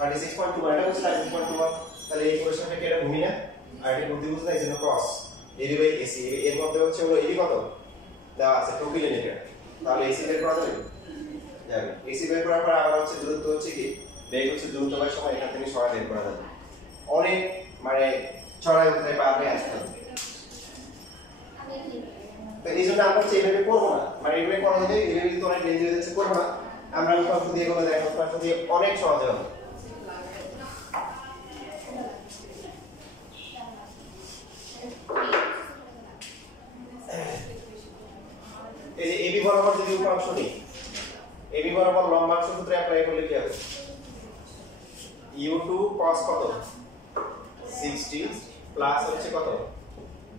36.2 এটা হচ্ছে 36.2 তাহলে এই ইকুয়েশনটা কি এটা ভূমি না আর এটা বুদ্ধি বুঝতে এই জন্য ক্রস এডি বাই এসি এর মধ্যে হচ্ছে হলো এডি কত দেওয়া আছে 2 কিলোমিটার তাহলে এসি বের করা যাবে এসি বের করার পর আবার হচ্ছে দূরত্ব হচ্ছে কি বেগ হচ্ছে দূরত্ব বাই সময় এখান থেকে সরা বের করা যাবে অনেক মানে ছড়াই উঠতে পারবে আসতে তো এই জন্য আমরা এইভাবে করবো না মানে এইভাবে করা যাবে এইভাবে তো অনেক লেন্থ হয়ে যাচ্ছে করবো না আমরা উৎপাদন দিয়ে কোনো দেখো উৎপাদন দিয়ে অনেক সহজ হবে এই যে এবি বরাবর যদি উপাংশ নিই এবি বরাবর লম্বাংশ সূত্র অ্যাপ্লাই করলে কি হবে u2 cos কত 60 প্লাস হচ্ছে কত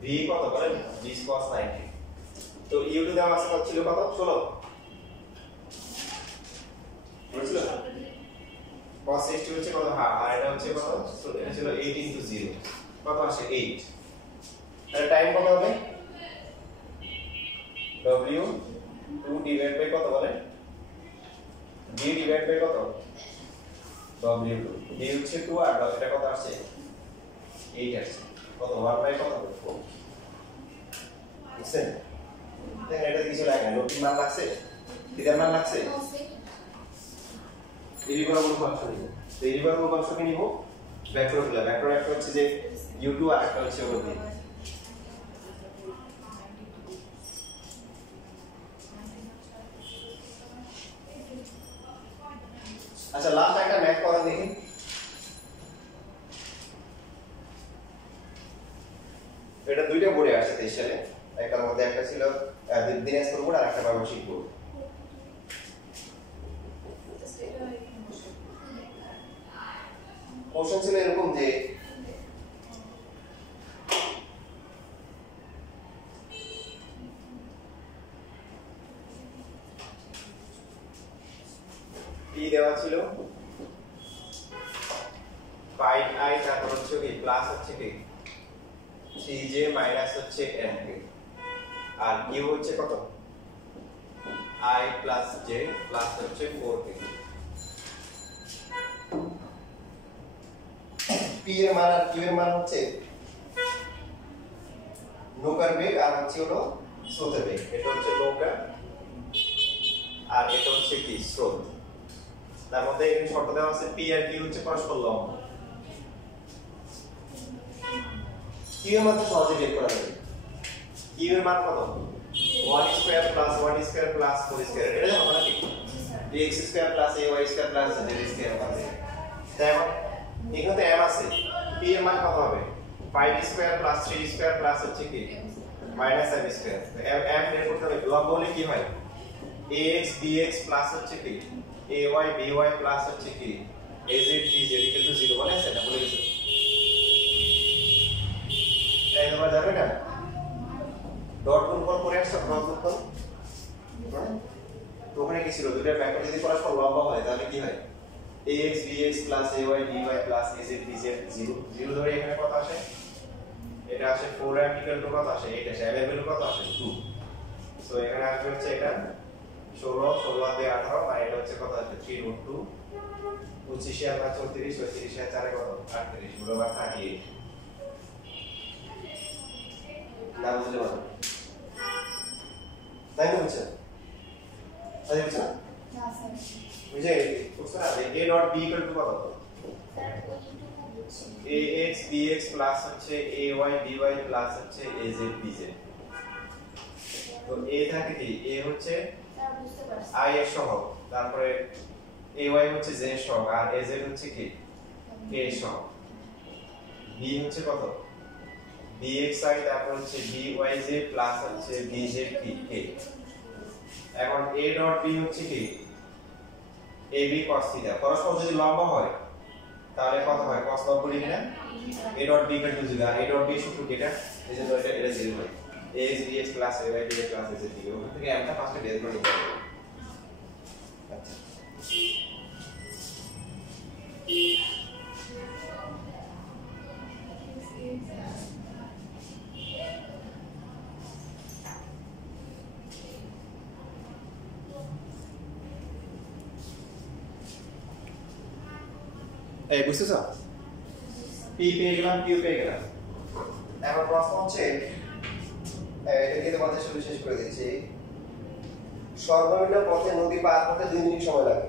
v কত বলেন v cos 90 তো u2 দেওয়া আছে কত ছিল কত 16 বুঝছো cos 60 হচ্ছে কত আর এটা হচ্ছে কত এটা ছিল 8 into 0 কত আসে 8 আর টাইম কত হবে w 2 ডিভাইড বাই কত বলেন v ডিভাইড বাই কত w2 d হচ্ছে 2 আর এটা কত আসছে 8 আসছে কত 1 বাই কত 4 বুঝছেন দেখেন এটা কিছু লাগে না লোকের মান লাগছে থিটার মান লাগছে এই বরাবর ফাংশন নিব তো এই বরাবর ফাংশনকে নিব ভেক্টরগুলো ভেক্টর একটা হচ্ছে যে u2 আর একটা হচ্ছে v আচ্ছা লাস্ট একটা ম্যাথ করা দেখি এটা দুইটা বোর্ডে আসছে 23 সালে একটার মধ্যে একটা ছিল দিনাজপুর বোর্ড আর একটা ময়মনসিংহ বোর্ড কোশ্চেন ছিল এরকম যে p দেওয়া ছিল 5i তারপর হচ্ছে কি প্লাস হচ্ছে কি 3j মাইনাস হচ্ছে mk আর q হচ্ছে কত i প্লাস j প্লাস হচ্ছে 4k p এর মান আর q এর মান হচ্ছে নৌকার বেগ আর হচ্ছে হলো স্রোতের বেগ এটা হচ্ছে নৌকা আর এটা হচ্ছে কি স্রোত তার মধ্যে এখানে শর্ত দেওয়া আছে p আর q হচ্ছে পরস্পর লম্ব q এর মান তো সহজে বের করা যাবে q এর মান কত 1 square plus 1 square plus 4 square এটা জানো নাকি x square plus ay square plus z square হবে তাই এখানে m আছে p এর মান কত হবে 5 স্কয়ার প্লাস 3 স্কয়ার প্লাস হচ্ছে কি মাইনাস m স্কয়ার m বের করতে হবে লম্ব হলে কি হয় ax bx প্লাস হচ্ছে কি ay by প্লাস হচ্ছে কি az dz ইকুয়াল টু 0 বলে আছে না বলে গেছে এই নাম্বার যাবে না ডট গুণফল করে আসছে ডট গুণফল তো ওখানে কি ছিল দুইটা ভেক্টর যদি পরস্পর লম্ব হয় তাহলে কি হয় ax bx ay by plus az dz 0 0 ধরে এখানে কত আসে এটা আসে 4m ইকুয়াল টু কত আসে 8 আসে m এর ভ্যালু কত আসে 2 সো এখানে আসবে হচ্ছে এটা 16 16 দিয়ে 18 আর এটা হচ্ছে কত আসবে 3 √2 25 আর 34 34 আর 4 কত 38 পুরো বার 38 না বুঝলে বলো তাই না বুঝছো তাই বুঝছো না স্যার বুঝে বুঝছো না a dot b equal to কত ax bx প্লাস হচ্ছে ay by প্লাস হচ্ছে az bz তো a থাকে কি a হচ্ছে i এর সহগ তারপরে ay হচ্ছে z এর সহগ আর az হচ্ছে কি k এর সহগ b হচ্ছে কত bxi তারপর হচ্ছে byz প্লাস হচ্ছে bz কি k এখন a ডট b হচ্ছে কি ab cos θ পরস্পর যদি লম্ব হয় তাহলে কত হয় cos 90 ডিগ্রি না a dot b equal to 0 আর a ডট b সূত্র কি এটা এই যে এটা 0 হয় ax bx plus ay dx plus az dx ওখান থেকে আমরা ফার্স্টে বের করে নিতে হবে আচ্ছা এই বুঝতেছো? পি পেয়ে গেলাম, কিউ পেয়ে গেলাম। এখন প্রশ্ন হচ্ছে এটা দিয়ে তোমাদের শুরু শেষ করে দিচ্ছি। সর্বনিম্ন পথে নদী পার হতে 2 মিনিট সময় লাগে।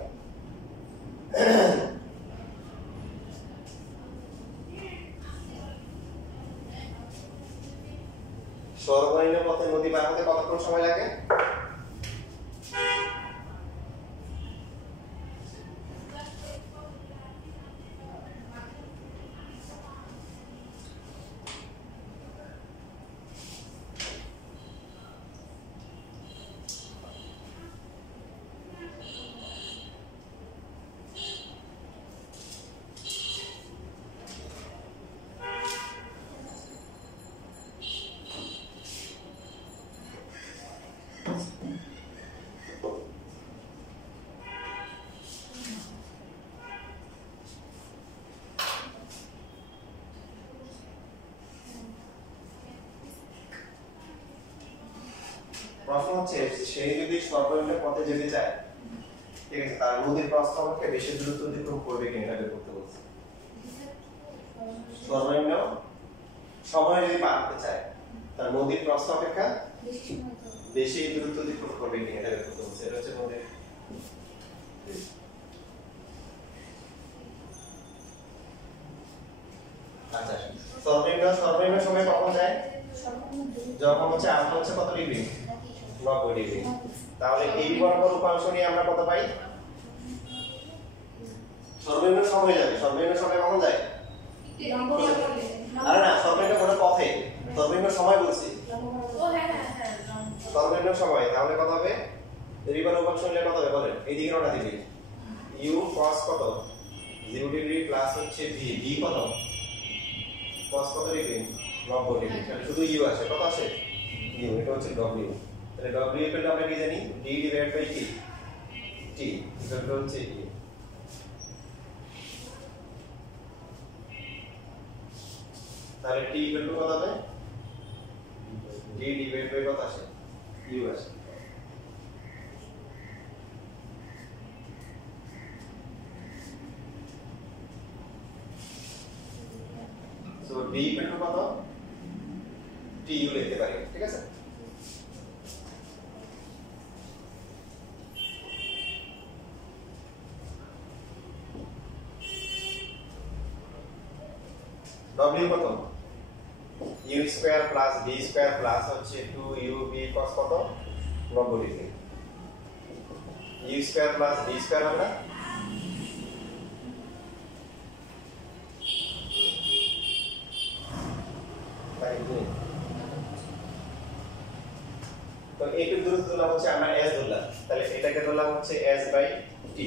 সর্বনিম্ন পথে নদী পার হতে কতক্ষণ সময় লাগে? প্রশ্ন হচ্ছে সে যদি সর্বনিম্ন পথে যেতে চায়, ঠিক আছে, তার নদীর প্রস্থ আমাকে বেশি দূরত্ব অতিক্রম করবে কিনা এটা বের করতে বলছে। সর্বনিম্ন সময় যদি পার করতে চায়, তার নদীর প্রস্থ অপেক্ষা বেশি দূরত্ব অতিক্রম করবে কিনা এটা বের করতে বলছে। এটা হচ্ছে নদীর আচ্ছা সর্বনিম্ন সময় কখন যায়? যখন হচ্ছে আলফা হচ্ছে কত ডিগ্রি? 90 ডিগ্রি। তাহলে এই বরাবর উপাংশ নিয়ে আমরা কত পাই? সর্বনিম্ন সময় যাবে। সর্বনিম্ন সময় কখন যায়? আরে না, সর্বনিম্ন কোন পথে, সর্বনিম্ন সময় বলছি। ও হ্যাঁ হ্যাঁ হ্যাঁ, সর্বনিম্ন সময়। তাহলে কত হবে? এই বরাবর উপাংশ নিলে কত হবে বলেন? এই দিকে রটা দিবি। u cos কত? 0 ডিগ্রি প্লাস হচ্ছে v। v কত? cos কত ডিগ্রি? 90 ডিগ্রি। তাহলে শুধু u আসে। কত আসে? u। এটা হচ্ছে w। তাহলে w ইকুয়াল টু আমরা কি জানি? d divide by t। t equal to হচ্ছে u। তাহলে t ইকুয়াল টু কত হবে? d ডিভাইড বাই কত আসে? u আসে। সো d ইকুয়াল টু কত? tu লিখতে পারি, ঠিক আছে? w কত? u square plus b square plus হচ্ছে 2ub cos কত? 90 degree. u square plus b square হবে না? তো এইটুকু দূরত্ব ধরলাম হচ্ছে আমরা s ধরলাম। তাহলে এটাকে ধরলাম হচ্ছে s by t।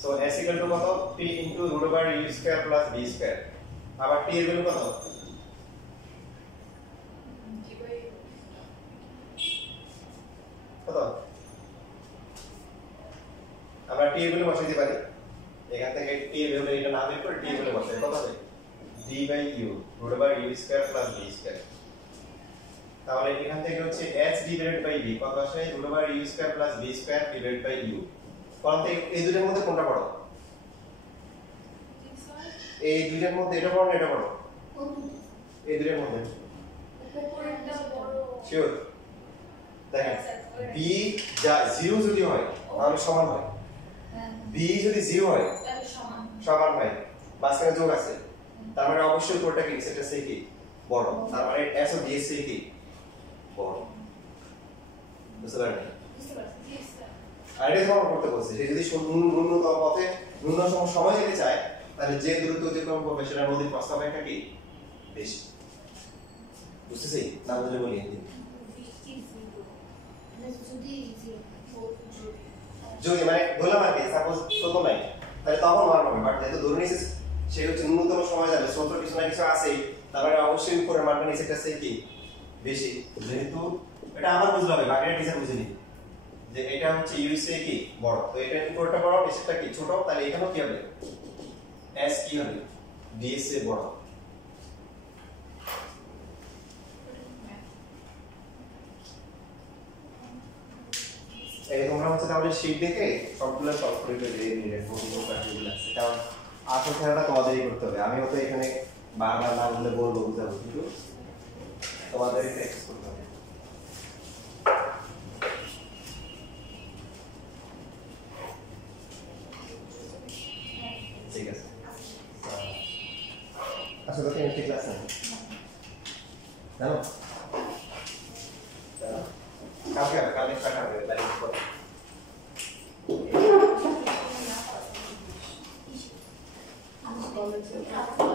So s equal to কত? p into root over u square plus b square. আবার t এর ভ্যালু কত? কত? আমরা t এর ভ্যালু বসাইতে পারি। এখান থেকে t এর ভ্যালু এটা না বের করে t এর ভ্যালু বসাই। কত হবে? d by u root over u square plus b square. তাহলে এখান থেকে হচ্ছে h ডিভাইডেড বাই b কত আসে? Root over u square plus b square divided by u। কোন থেকে এই দুটোর মধ্যে কোনটা বড়? এই দুটোর মধ্যে এটা বড় না এটা বড়? এই দুটোর মধ্যে উপরেরটা বড়। শিওর? দেখেন b যা 0 যদি হয় তাহলে সমান হয়। b যদি 0 হয় তাহলে সমান হয়। মাঝখানে যোগ আছে। তার মানে অবশ্যই উপরটা কি সেটা সে কি বড়। তার মানে s ও b এর সে কি বড়। বুঝতে পারলেন? আর এটা সমান করতে বলছে। সে যদি ন্যূনতম পথে ন্যূনতম সময় যেতে চায় তাহলে যে দূরত্ব অতিক্রম করবে সেটা নদীর প্রস্থ অপেক্ষা কি বেশি। বুঝতেছি? না বুঝলে বলি যদি মানে ধরলাম আর কি সাপোজ স্রোত নাই তাহলে তখন মান হবে। বাট যেহেতু ধরে নিয়েছিস সে হচ্ছে ন্যূনতম সময় যাবে, স্রোত কিছু না কিছু আছেই, তারপরে অবশ্যই উপরের মানটা নিচের কাছে কি বেশি। যেহেতু এটা আমার বুঝতে হবে, বাকিটা টিচার বুঝেনি যে এটা হচ্ছে ইউএসএ কি বড়, তো এটা উপরটা বড় নিচেরটা কি ছোট, তাহলে এখানেও কি হবে এস কি হবে ডিএস এ বড়। এই তোমরা আমরা হচ্ছে তাহলে শীট দেখে সবগুলো সলভ করে ফেলতে এই মিনিট বহু কাজগুলো আছে কারণ আসল খেলাটা তোমাদেরই করতে হবে আমি হয়তো এখানে বারবার না বললে বলবো বুঝাবো কিন্তু তোমাদেরই প্র্যাকটিস করতে হবে ঠিক আছে আসলে তো একটি ক্লাস আছে জানো কালকে স্টার্ট হবে লাইভ করে I'm